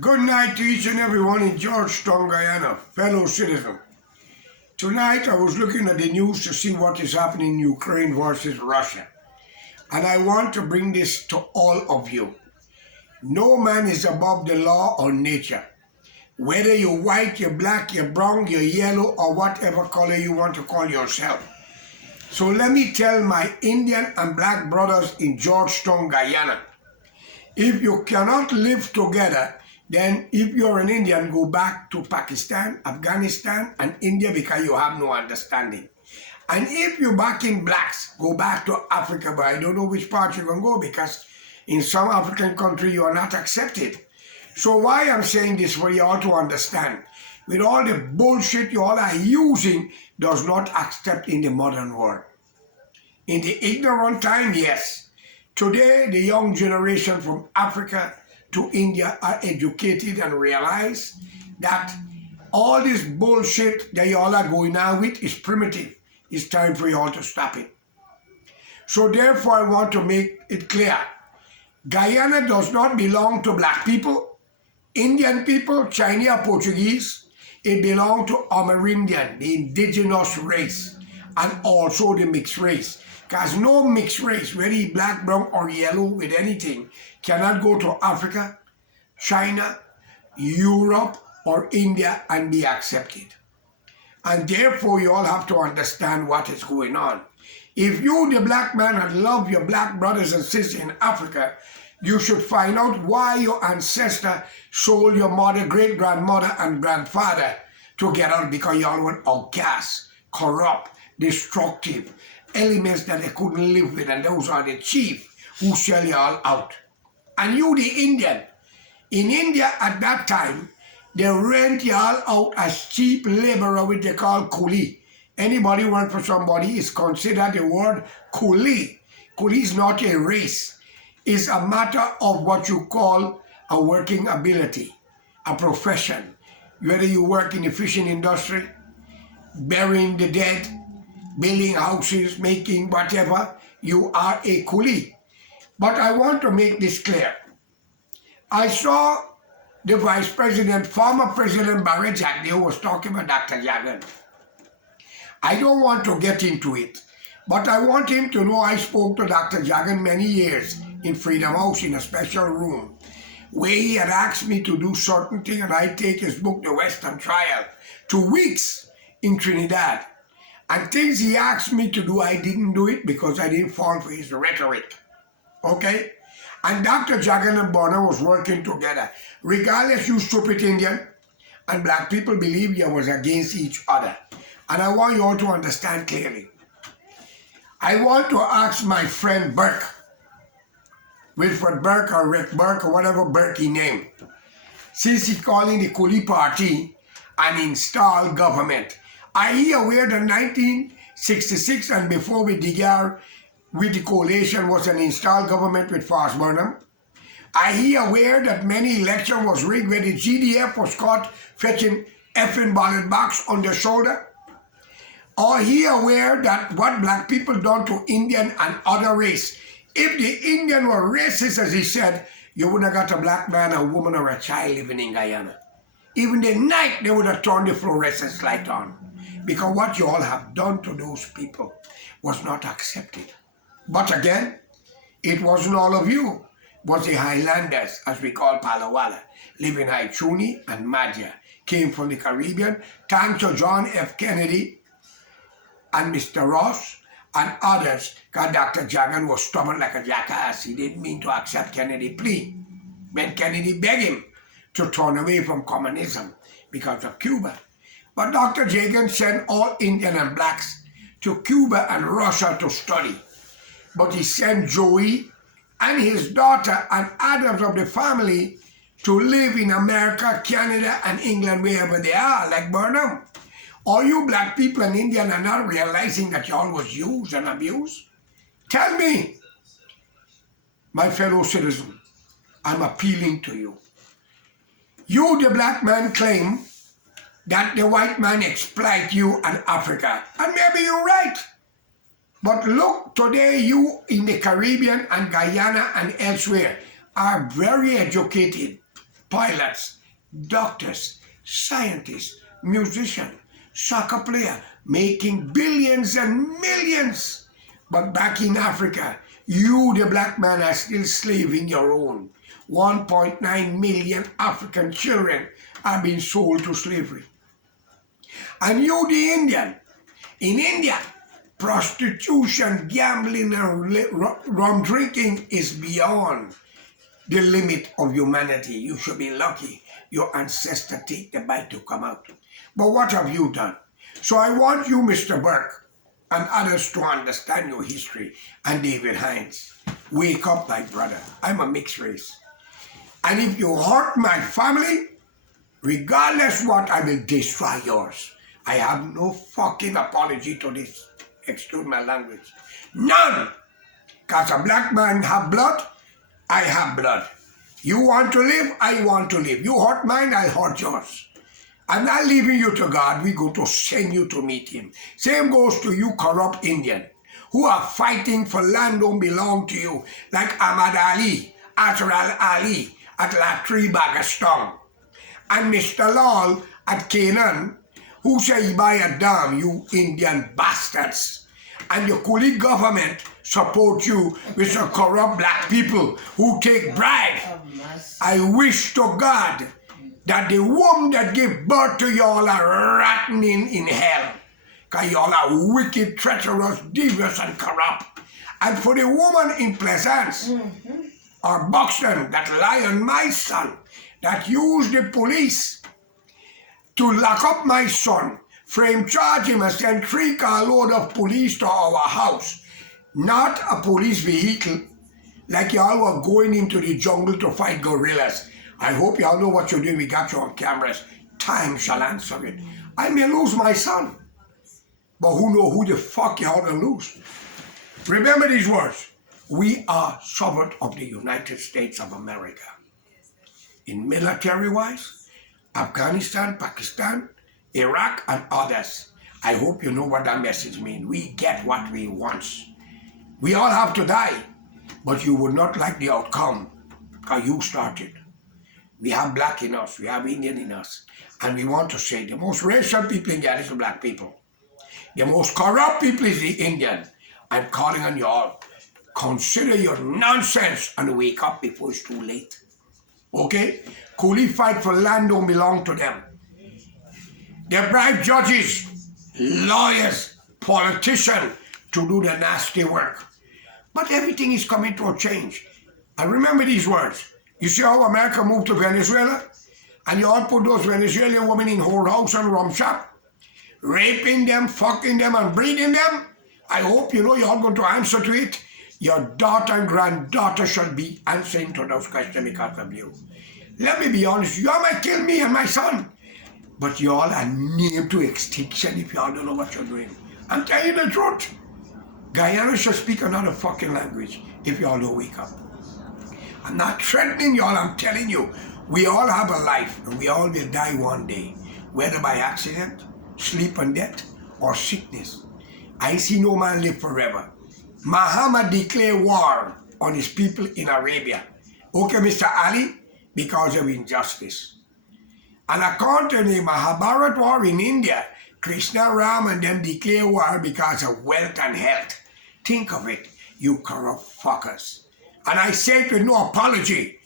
Good night to each and everyone in Georgetown, Guyana, fellow citizen. Tonight I was looking at the news to see what is happening in Ukraine versus Russia. And I want to bring this to all of you. No man is above the law or nature. Whether you're white, you're black, you're brown, you're yellow, or whatever color you want to call yourself. So let me tell my Indian and black brothers in Georgetown, Guyana, if you cannot live together, then if you're an Indian, go back to Pakistan, Afghanistan, and India because you have no understanding. And if you're back in blacks, go back to Africa, but I don't know which part you're going to go because in some African country you are not accepted. So why I'm saying this for you all to understand, with all the bullshit you all are using, does not accept in the modern world. In the ignorant time, yes. Today, the young generation from Africa to India are educated and realize that all this bullshit that y'all are going on with is primitive. It's time for y'all to stop it. So therefore, I want to make it clear. Guyana does not belong to black people, Indian people, Chinese or Portuguese. It belongs to Amerindian, the indigenous race, and also the mixed race. Because no mixed race, whether black, brown, or yellow with anything, cannot go to Africa, China, Europe, or India and be accepted. And therefore, you all have to understand what is going on. If you, the black man, and love your black brothers and sisters in Africa, you should find out why your ancestor sold your mother, great-grandmother, and grandfather to get out because you all were outcast, corrupt, destructive, elements that they couldn't live with, and those are the chief who sell you all out. And you, the Indian, in India at that time, they rent you all out as cheap laborer, which they call coolie. Anybody work for somebody is considered the word coolie. Coolie is not a race. It's a matter of what you call a working ability, a profession. Whether you work in the fishing industry, burying the dead, building houses, making whatever, you are a coolie. But I want to make this clear. I saw the Vice President, former President Barry Jagdeo was talking about Dr. Jagan. I don't want to get into it, but I want him to know I spoke to Dr. Jagan many years in Freedom House in a special room where he had asked me to do certain things, and I take his book, The Western Trial, 2 weeks in Trinidad. And things he asked me to do, I didn't do it because I didn't fall for his rhetoric. Okay? And Dr. Jagan and Bonner was working together. Regardless, you stupid Indian and black people believe you was against each other. And I want you all to understand clearly. I want to ask my friend Burke, Wilfred Burke or Rick Burke or whatever Burke he named, since he's calling the Coolie Party an installed government. Are you aware that 1966 and before with the coalition was an installed government with Fast Burnham? Are you aware that many election was rigged where the GDF was caught fetching effing ballot box on their shoulder? Are you aware that what black people done to Indian and other race? If the Indian were racist, as he said, you would have got a black man, a woman, or a child living in Guyana. Even the night they would have turned the fluorescence light on. Because what you all have done to those people was not accepted. But again, it wasn't all of you. It was the Highlanders, as we call Palawala, living in Haituni and Madja, came from the Caribbean. Thanks to John F. Kennedy and Mr. Ross and others, because Dr. Jagan was stubborn like a jackass. He didn't mean to accept Kennedy's plea. When Kennedy begged him to turn away from communism because of Cuba. But Dr. Jagan sent all Indian and blacks to Cuba and Russia to study. But he sent Joey and his daughter and others of the family to live in America, Canada, and England, wherever they are, like Burnham. All you black people in India are not realizing that y'all was used and abused? Tell me, my fellow citizen, I'm appealing to you. You, the black man, claim that the white man exploit you and Africa. And maybe you're right. But look, today you in the Caribbean and Guyana and elsewhere are very educated. pilots, doctors, scientists, musicians, soccer player, making billions and millions. But back in Africa, you, the black man, are still slaving your own. 1.9 million African children are being sold to slavery. And you, the Indian, in India, prostitution, gambling, and rum drinking is beyond the limit of humanity. You should be lucky your ancestor take the bite to come out. But what have you done? So I want you, Mr. Burke, and others to understand your history. And David Hines, wake up, my brother. I'm a mixed race. And if you hurt my family, regardless what, I will destroy yours. I have no fucking apology to this. Excuse my language. None. Because a black man have blood, I have blood. You want to live, I want to live. You hurt mine, I'll hurt yours. I'm not leaving you to God. We go to send you to meet him. Same goes to you corrupt Indian who are fighting for land don't belong to you. Like Ahmad Ali, Atral Ali at Latri Bagaston. And Mr. Lal at Canaan who say he buy a dam, you Indian bastards. And your colleague government support you with some corrupt black people who take bribe. I wish to God that the womb that gave birth to y'all are rotting in hell. Because y'all are wicked, treacherous, devious, and corrupt. And for the woman in Pleasance or Buxton that lie on my son, that use the police to lock up my son, frame charge him and send 3 carload of police to our house. Not a police vehicle like y'all were going into the jungle to fight gorillas. I hope y'all know what you're doing. We got you on cameras. Time shall answer it. I may lose my son, but who know who the fuck y'all gonna lose? Remember these words. We are sovereign of the United States of America. In military-wise, Afghanistan, Pakistan, Iraq, and others. I hope you know what that message means. We get what we want. We all have to die, but you would not like the outcome because you started. We have black in us, we have Indian in us, and we want to say the most racial people in there is the black people. The most corrupt people is the Indian. I'm calling on you all. Consider your nonsense and wake up before it's too late. Okay? Coolie fight for land don't belong to them. They bribe judges, lawyers, politicians to do the nasty work. But everything is coming to a change. And remember these words. You see how America moved to Venezuela? And you all put those Venezuelan women in whorehouse and rum shop, raping them, fucking them, and breeding them? I hope you know you're all going to answer to it. Your daughter and granddaughter shall be answering to those questions because of you. Let me be honest, you all might kill me and my son, but you all are named to extinction if you all don't know what you're doing. I'm telling you the truth. Guyana should speak another fucking language if you all don't wake up. I'm not threatening y'all, I'm telling you. We all have a life and we all will die one day, whether by accident, sleep and death, or sickness. I see no man live forever. Muhammad declared war on his people in Arabia. Okay, Mr. Ali? Because of injustice. And according to the Mahabharata war in India, Krishna, Ram, and them declare war because of wealth and health. Think of it, you corrupt fuckers. And I say with no apology,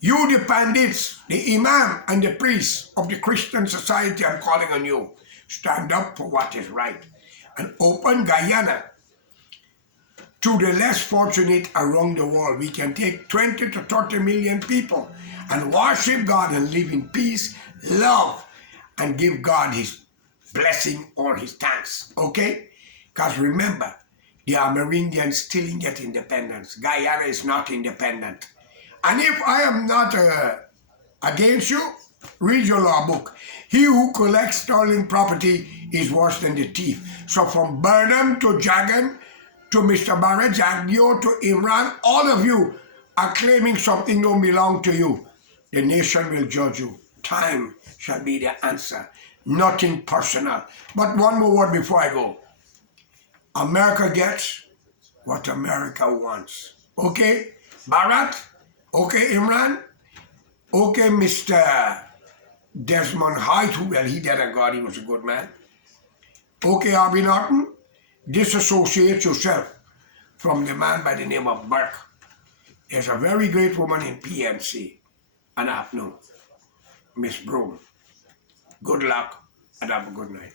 you the pandits, the imam, and the priests of the Christian society, I'm calling on you. Stand up for what is right. And open Guyana to the less fortunate around the world. We can take 20 to 30 million people and worship God and live in peace, love, and give God his blessing or his thanks, okay? Because remember, the Amerindians still didn't get independence. Guyana is not independent. And if I am not against you, read your law book. He who collects stolen property is worse than the thief. So from Burnham to Jagan, to Mr. Barrett, Jagdio, to Imran, all of you are claiming something don't belong to you. The nation will judge you. Time shall be the answer. Nothing personal. But one more word before I go. America gets what America wants. Okay? Bharat? Okay, Imran? Okay, Mr. Desmond Hyde, well, he did a God, he was a good man. Okay, Abby Norton, disassociate yourself from the man by the name of Burke. There's a very great woman in PNC, and I know Miss Broom. Good luck and have a good night.